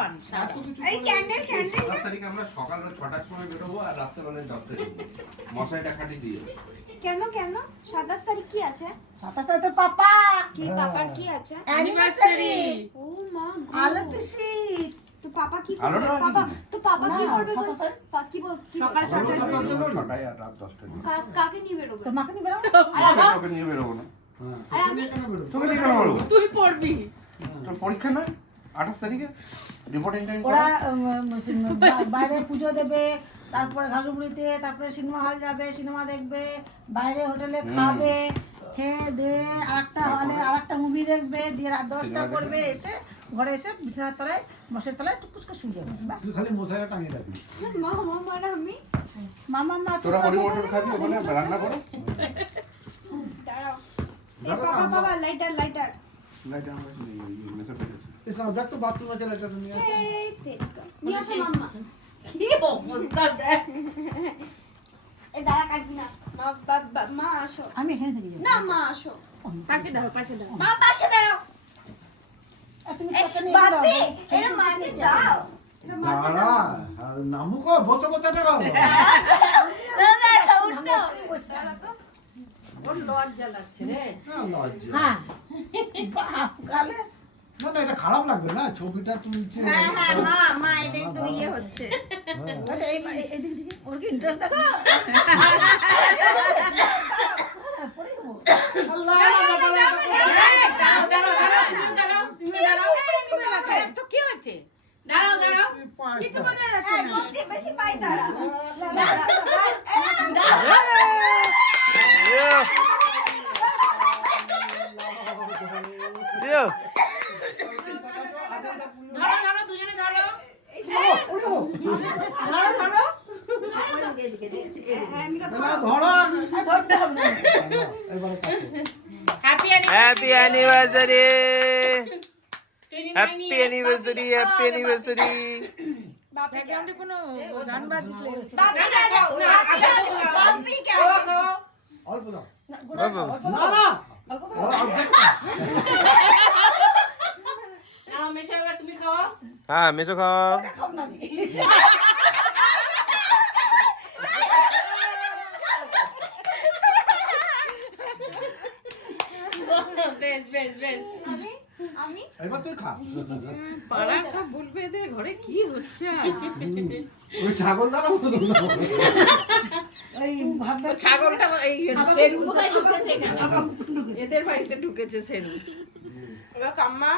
ভগবান এই ক্যান্ডেল 27 তারিখে আমরা সকাল 6টার সময় বেরোবো আর রাত্রেবেলায় 10টায় ঢুকবো। মশাইটা খাটি দিয়ে। কেন 27 তারিখ কি আছে? 27 তারিখ তোর পাপা কি পাপার কি আছে? অ্যানিভার্সারি। ও মা গো। আলো পিসি তো পাপা কি আলোটা করবে? পাপা কি? তো পাপা কি না, করবে? 27 তারিখ? কি বল কি সকাল বলছে? 6টায় আর রাত 10টায়। কাকে নিয়ে বেরোবে? তোর মাকে নিয়ে বেরোবো তোকে নিয়ে বেরোবো না। আর আমি তোকে নিয়ে কেন বেরোবো? তুই পড়বি। তোর পরীক্ষা না 28 তারিখে রিপোর্টিং টাইম ওরা বাইরে পুজো দেবে, তারপরে ঘাগরবুড়িতে, তারপরে সিনেমা হল যাবে, সিনেমা দেখবে, বাইরে হোটেলে খাবে, খেয়ে দিয়ে আরেকটা হলে আরেকটা মুভি দেখবে, দিয়ে রাত 10টা করবে, এসে ঘরে এসে বিছানার তলায় মশের তলায় টুকুস করে শুয়ে যাবে। ব্যাস। তুই খালি মশাইটা টাঙিয়ে রাখবি। মা আর আমি মামা মা তোরা পরিবর্তন খাবি ওখানে রান্না করে? দাঁড়াও। এই পাপা লাইটার লাইট আমরা মেসে পেয়েছি। এসব দেখ তো বাথরুমে চলে যাবে নিয়ে আসো। এই তেরিকা নিয়ে আসো মাম্মা। কি অবস্থা দেখ। এই দাঁড়া কাটবি না। মা আসো। আমি এখানে থেকে যাবো। না মা আসো। পাশে দাঁড়াও, পাশে দাঁড়াও। মা পাশে দাঁড়াও। তুমি এই, টাকা নিয়ে বাপি যাও। এটা মাকে দাও। এটা মাকে দাঁড়া, আর নামু কো, বসে বসে দাঁড়াও। দাও উঠতে হবে। দাঁড়া তো। ওর লজ্জা লাগছে রে। হ্যাঁ, লজ্জা। হ্যাঁ বাপ কালে না, না, এটা খারাপ লাগবে না, ছবিটা তুলছে। হ্যাঁ মা এটা একটু ইয়ে হচ্ছে। ওটা এইদিকে দিকে ওর কি ইন্টারেস্ট দেখো আল্লাহ দাঁড়াও, দাঁড়াও, দাঁড়াও, তুমি দাঁড়াও, তুমি দাঁড়াও। তো কি হয়েছে? দাঁড়াও, দাঁড়াও। কিছু বোঝা যাচ্ছে না। সত্যি বেশি পাই দাঁড়া। ধরো, ধরো, দুজনে ধরো। ধরো, ধরো। আমি কথা না, ধরো। ধরতে হবে না এবারে কাটো। Happy Happy anniversary! 29 Happy years anniversary! Happy anniversary! ব্যাকগ্রাউন্ডে কোনো গান বাজলে বাপি কেন? গো গো অল্প দাও। না গোটা বাবা। না, না, ও অর্ধেকটা। নাও মেশো, এবার তুমি খাও। হ্যাঁ মেসো খাও খাও না আমি বেশ বেশ বেশ আমি এবার তুই খা। পাড়ার সব বলবে এদের ঘরে কি হচ্ছে ওই ছাগল দাঁড়া মতো না। ওই ভাববে ছাগলটা এই আবার সেরু কোথায় ঢুকেছে কেন? আবার ঢুকেছে। এদের বাড়িতে ঢুকেছে সেরু এবার কাম্মা